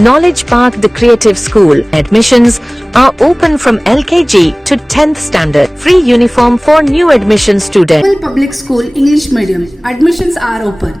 Knowledge Park, the creative school. Admissions are open from LKG to 10th standard. Free uniform for new admission students. Public school English medium. Admissions are open.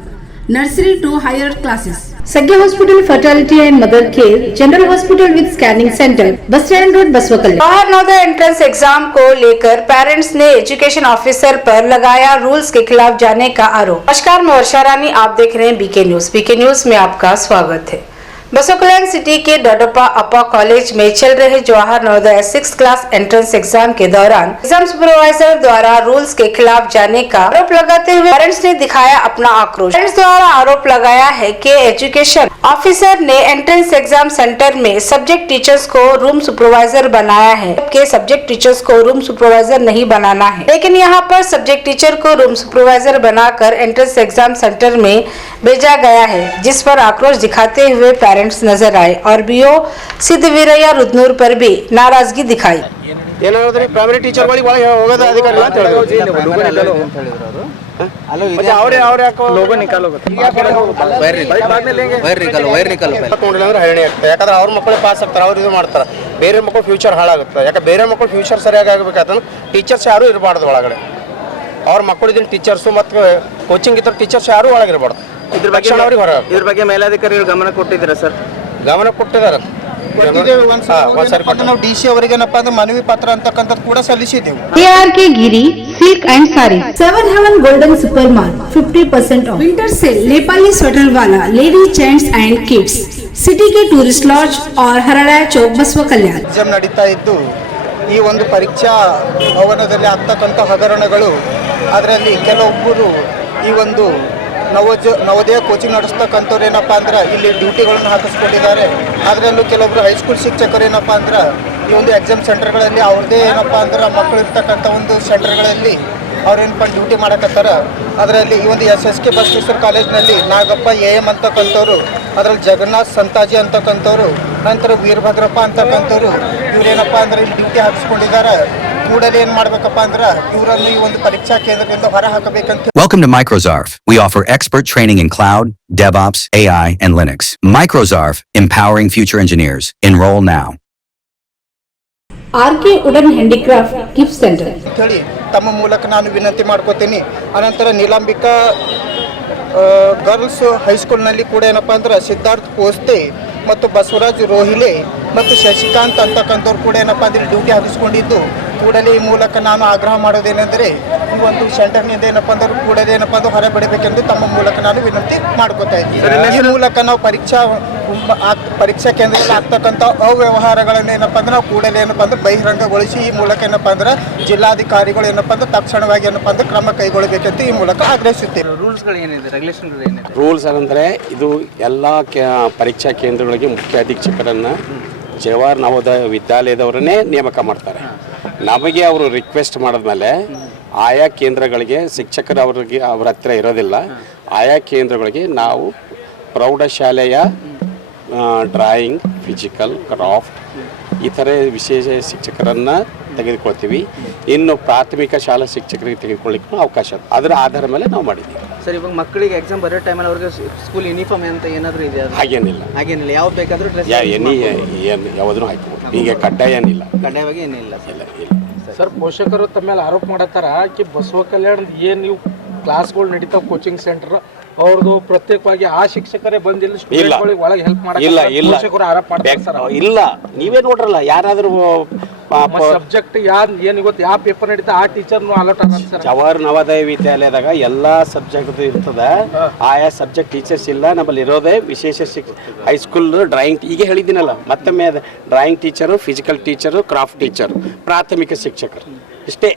Nursery to higher classes. Sagya Hospital Fertility and Mother Care, General Hospital with Scanning Center, Bus Stand Road, Baswakal. बाहर Navodaya entrance exam को लेकर parents ने education officer पर लगाया rules के खिलाफ जाने का आरोप। नमस्कार, मैं वर्षा रानी, आप देख रहे हैं बीके न्यूज में आपका स्वागत है। बसोकलैंड सिटी के डोडप्पा अप्पा कॉलेज में चल रहे Jawahar Navodaya 6th class entrance exam के दौरान एग्जाम सुपरवाइजर द्वारा रूल्स के खिलाफ जाने का आरोप लगाते हुए पेरेंट्स ने दिखाया अपना आक्रोश। पेरेंट्स द्वारा आरोप लगाया है कि एजुकेशन ऑफिसर ने एंट्रेंस एग्जाम सेंटर में सब्जेक्ट टीचर्स को रूम सुपरवाइजर बनाया है, जबकि सब्जेक्ट टीचर्स को रूम सुपरवाइजर नहीं बनाना है। लेकिन यहाँ पर सब्जेक्ट टीचर को रूम सुपरवाइजर बनाकर एंट्रेंस एग्जाम सेंटर में भेजा गया है, जिस पर आक्रोश दिखाते हुए पेरेंट्स नजर आए और बीओ सिद्धवीरಯ್ಯ रुद्नूर पर भी नाराजगी दिखाई। प्राइमरी टीचर होಗೋದ ಅಧಿಕಾರಿ ಇಲ್ಲ ಅಂತ ಹೇಳಿದ್ರು लोगो निकालो ಯಾಕಂದ್ರೆ ಅವ್ರ ಮಕ್ಕಳು ಪಾಸ್ ಆಗ್ತಾರೆ, ಅವ್ರು ಇದು ಮಾಡ್ತಾರೆ, ಬೇರೆ ಮಕ್ಕಳು ಫ್ಯೂಚರ್ ಹಾಳಾಗುತ್ತೆ। ಯಾಕೆ ಬೇರೆ ಮಕ್ಕಳು ಫ್ಯೂಚರ್ ಸರಿಯಾಗಿ ಆಗಬೇಕಾದ್ರೆ ಟೀಚರ್ಸ್ ಯಾರು ಇರಬಾರ್ದು ಒಳಗಡೆ, ಅವ್ರ ಮಕ್ಕಳು ಇದನ್ನ ಟೀಚರ್ಸು ಮತ್ತು ಕೋಚಿಂಗ್ ಇತರ ಟೀಚರ್ಸ್ ಯಾರು ಒಳಗಿರಬಾರ್ದು। ಇದ್ರ ಬಗ್ಗೆ ಮೇಲಾಧಿಕಾರಿಗಳು ಗಮನ ಕೊಟ್ಟಿದ್ದೀರಾ ಸರ್? ಗಮನ ಕೊಟ್ಟಿದ್ದಾರೆ। ನಾವು ಡಿಸಿ ಅವರಿಗೇನಪ್ಪ ಅಂದ್ರೆ ಮನವಿ ಪತ್ರ ಅಂತಕ್ಕಂಥದ್ದು ಕೂಡ ಸಲ್ಲಿಸಿದ್ದೆವು। ARK Giri silk and sari, 7 Heaven Golden Super Mall 50% off. Winter sale Nepali sweater वाला lady gents and kids city के टूरिस्ट लॉज और हरड़ा चौक बसव कल्याण। ಎಕ್ಸಾಮ್ ನಡೀತಾ ಇದ್ದು ಈ ಒಂದು ಪರೀಕ್ಷಾ ಭವನದಲ್ಲಿ ಆಗ್ತಕ್ಕಂಥ ಹಗರಣಗಳು, ಅದರಲ್ಲಿ ಕೆಲವೊಬ್ಬರು ಈ ಒಂದು ನವೋದಯ ಕೋಚಿಂಗ್ ನಡೆಸ್ತಕ್ಕಂಥವ್ರು ಏನಪ್ಪ ಅಂದ್ರೆ ಇಲ್ಲಿ ಡ್ಯೂಟಿಗಳನ್ನು ಹಾಕಿಸ್ಕೊಂಡಿದ್ದಾರೆ। ಅದರಲ್ಲೂ ಕೆಲವೊಬ್ಬರು ಹೈಸ್ಕೂಲ್ ಶಿಕ್ಷಕರು ಏನಪ್ಪ ಅಂದ್ರೆ ಈ ಒಂದು ಎಕ್ಸಾಮ್ ಸೆಂಟರ್ಗಳಲ್ಲಿ ಅವ್ರದ್ದೇ ಏನಪ್ಪ ಅಂದ್ರೆ ಮಕ್ಕಳು ಇರ್ತಕ್ಕಂಥ ಒಂದು ಸೆಂಟರ್ಗಳಲ್ಲಿ ಅವ್ರೇನಪ್ಪ ಡ್ಯೂಟಿ ಮಾಡಕತ್ತಾರ। ಅದರಲ್ಲಿ ಈ ಒಂದು SSK ಬಸವೇಶ್ವರ ಕಾಲೇಜ್ನಲ್ಲಿ ನಾಗಪ್ಪ AM ಅಂತಕ್ಕಂಥವ್ರು, ಅದರಲ್ಲಿ ಜಗನ್ನಾಥ್ ಸಂತಾಜಿ ಅಂತಕ್ಕಂಥವ್ರು, ನಂತರ ವೀರಭದ್ರಪ್ಪ ಅಂತಕ್ಕಂಥವ್ರು, ಇವ್ರೇನಪ್ಪ ಅಂದ್ರೆ ಇಲ್ಲಿ ಡ್ಯೂಟಿ ಹಾಕಿಸ್ಕೊಂಡಿದ್ದಾರೆ। ಕೂಡಲೇ ಏನು ಮಾಡಬೇಕಪ್ಪ ಅಂದ್ರೆ ಇವರನ್ನು ಈ ಒಂದು ಪರೀಕ್ಷಾ ಕೇಂದ್ರದಿಂದ ಹೊರ ಹಾಕಬೇಕಂತ। Welcome to Microzarf. We offer expert training in cloud, DevOps, AI, and Linux. Microzarf, empowering future engineers. Enroll now. RK Wooden Handicraft Gift Center ಹೇಳಿ ತಮ್ಮ ಮೂಲಕ ನಾನು ವಿನಂತಿ ಮಾಡ್ಕೋತೀನಿ। ಅನಂತರ ನೀಲಾಂಬಿಕಾ ಗರ್ಲ್ಸ್ ಹೈಸ್ಕೂಲ್ನಲ್ಲಿ ಕೂಡ ಏನಪ್ಪ ಅಂದ್ರೆ ಸಿದ್ಧಾರ್ಥ್ ಪೋಸ್ತೆ ಮತ್ತು ಬಸವರಾಜ್ ರೋಹಿಲೆ ಮತ್ತು ಶಶಿಕಾಂತ್ ಅಂತಕ್ಕಂಥವ್ರು ಕೂಡ ಏನಪ್ಪ ಅಂದ್ರೆ ಡ್ಯೂಟಿ ಹಾಕಿಸ್ಕೊಂಡಿದ್ದು, ಕೂಡಲೇ ಈ ಮೂಲಕ ನಾನು ಆಗ್ರಹ ಮಾಡೋದೇನೆಂದರೆ ಈ ಒಂದು ಸೆಂಟರ್ನಿಂದ ಏನಪ್ಪ ಅಂದ್ರೆ ಕೂಡಲೇ ಏನಪ್ಪ ಅಂದ್ರೆ ಹೊರಬಿಡಬೇಕೆಂದು ತಮ್ಮ ಮೂಲಕ ನಾನು ವಿನಂತಿ ಮಾಡ್ಕೋತಾ ಇದ್ದೀನಿ। ಈ ಮೂಲಕ ನಾವು ಪರೀಕ್ಷಾ ಕೇಂದ್ರದಲ್ಲಿ ಆಗ್ತಕ್ಕಂಥ ಅವ್ಯವಹಾರಗಳನ್ನು ಏನಪ್ಪ ಅಂದ್ರೆ ನಾವು ಕೂಡಲೇ ಏನಪ್ಪ ಅಂದ್ರೆ ಬಹಿರಂಗಗೊಳಿಸಿ ಈ ಮೂಲಕ ಏನಪ್ಪ ಅಂದ್ರೆ ಜಿಲ್ಲಾಧಿಕಾರಿಗಳು ಏನಪ್ಪ ಅಂದ್ರೆ ತಕ್ಷಣವಾಗಿ ಏನಪ್ಪ ಅಂದ್ರೆ ಕ್ರಮ ಕೈಗೊಳ್ಳಬೇಕೆಂದು ಈ ಮೂಲಕ ಆಗ್ರಹಿಸುತ್ತೇವೆ। ರೂಲ್ಸ್ ಅಂದರೆ ಇದು ಎಲ್ಲ ಪರೀಕ್ಷಾ ಕೇಂದ್ರಗಳಿಗೆ ಮುಖ್ಯ ಅಧೀಕ್ಷಕರನ್ನು ಜವಾಹರ್ ನವೋದಯ ವಿದ್ಯಾಲಯದವರನ್ನೇ ನೇಮಕ ಮಾಡ್ತಾರೆ। ನಮಗೆ ಅವರು ರಿಕ್ವೆಸ್ಟ್ ಮಾಡಿದ್ಮೇಲೆ ಆಯಾ ಕೇಂದ್ರಗಳಿಗೆ ಶಿಕ್ಷಕರು ಅವ್ರ ಹತ್ರ ಇರೋದಿಲ್ಲ, ಆಯಾ ಕೇಂದ್ರಗಳಿಗೆ ನಾವು ಪ್ರೌಢಶಾಲೆಯ ಡ್ರಾಯಿಂಗ್, ಫಿಸಿಕಲ್, ಕ್ರಾಫ್ಟ್ ಈ ಥರ ವಿಶೇಷ ಶಿಕ್ಷಕರನ್ನು ತೆಗೆದುಕೊಳ್ತೀವಿ। ಇನ್ನು ಪ್ರಾಥಮಿಕ ಶಾಲಾ ಶಿಕ್ಷಕರಿಗೆ ತೆಗೆದುಕೊಳ್ಳಿಕ್ಕೂ ಅವಕಾಶ ಅದರ ಆಧಾರ ಮೇಲೆ ನಾವು ಮಾಡಿದ್ದೀವಿ ಸರ್। ಇವಾಗ ಮಕ್ಕಳಿಗೆ ಎಕ್ಸಾಮ್ ಬರೋ ಟೈಮಲ್ಲಿ ಅವ್ರಿಗೆ ಸ್ಕೂಲ್ ಯೂನಿಫಾರ್ಮ್ ಅಂತ ಏನಾದರೂ ಇದೆಯಾ? ಹಾಗೇನಿಲ್ಲ ಯಾವ್ದು ಬೇಕಾದರೂ ಡ್ರೆಸ್ ಯಾವುದೂ ಹಾಕ್ಬೋದು, ಈಗ ಕಡ್ಡಾಯ ಏನಿಲ್ಲ, ಕಡ್ಡಾಯವಾಗಿ ಏನಿಲ್ಲ ಇಲ್ಲ ಸರ್। ಪೋಷಕರು ತಮ್ಮ ಮೇಲೆ ಆರೋಪ ಮಾಡತ್ತಾರ ಕಿ ಬಸವ ಕಲ್ಯಾಣ ಏನು ನೀವು ಕ್ಲಾಸ್ಗಳು ನಡೀತಾವ ಕೋಚಿಂಗ್ ಸೆಂಟರ್ ಅವ್ರದ್ದು ಪ್ರತ್ಯೇಕವಾಗಿ ಆ ಶಿಕ್ಷಕರೇ ಬಂದಿಲ್ಲ ಒಳಗೆ ಹೆಲ್ಪ್ ಇಲ್ಲ, ನೀವೇ ನೋಡ್ರಲ್ಲ ಯಾರಾದ್ರೂ ಸಬ್ಜೆಕ್ಟ್ ಏನು ಗೊತ್ತು ಯಾವ ಪೇಪರ್ ನಡೀತಾ ಆ ಟೀಚರ್ನು ಅಲರ್ಟ್ ಆಗ ಜವಾಹರ್ ನವೋದಯ ವಿದ್ಯಾಲಯದಾಗ ಎಲ್ಲಾ ಸಬ್ಜೆಕ್ಟ್ ಇರ್ತದ, ಆಯಾ ಸಬ್ಜೆಕ್ಟ್ ಟೀಚರ್ಸ್ ಇಲ್ಲ, ನಮ್ಮಲ್ಲಿ ಇರೋದೇ ವಿಶೇಷ ಹೈಸ್ಕೂಲ್ ಡ್ರಾಯಿಂಗ್, ಈಗ ಹೇಳಿದ್ದೀನಲ್ಲ ಮತ್ತೊಮ್ಮೆ drawing teacher, physical teacher, craft teacher, ಪ್ರಾಥಮಿಕ ಶಿಕ್ಷಕರು ಇಷ್ಟೇ।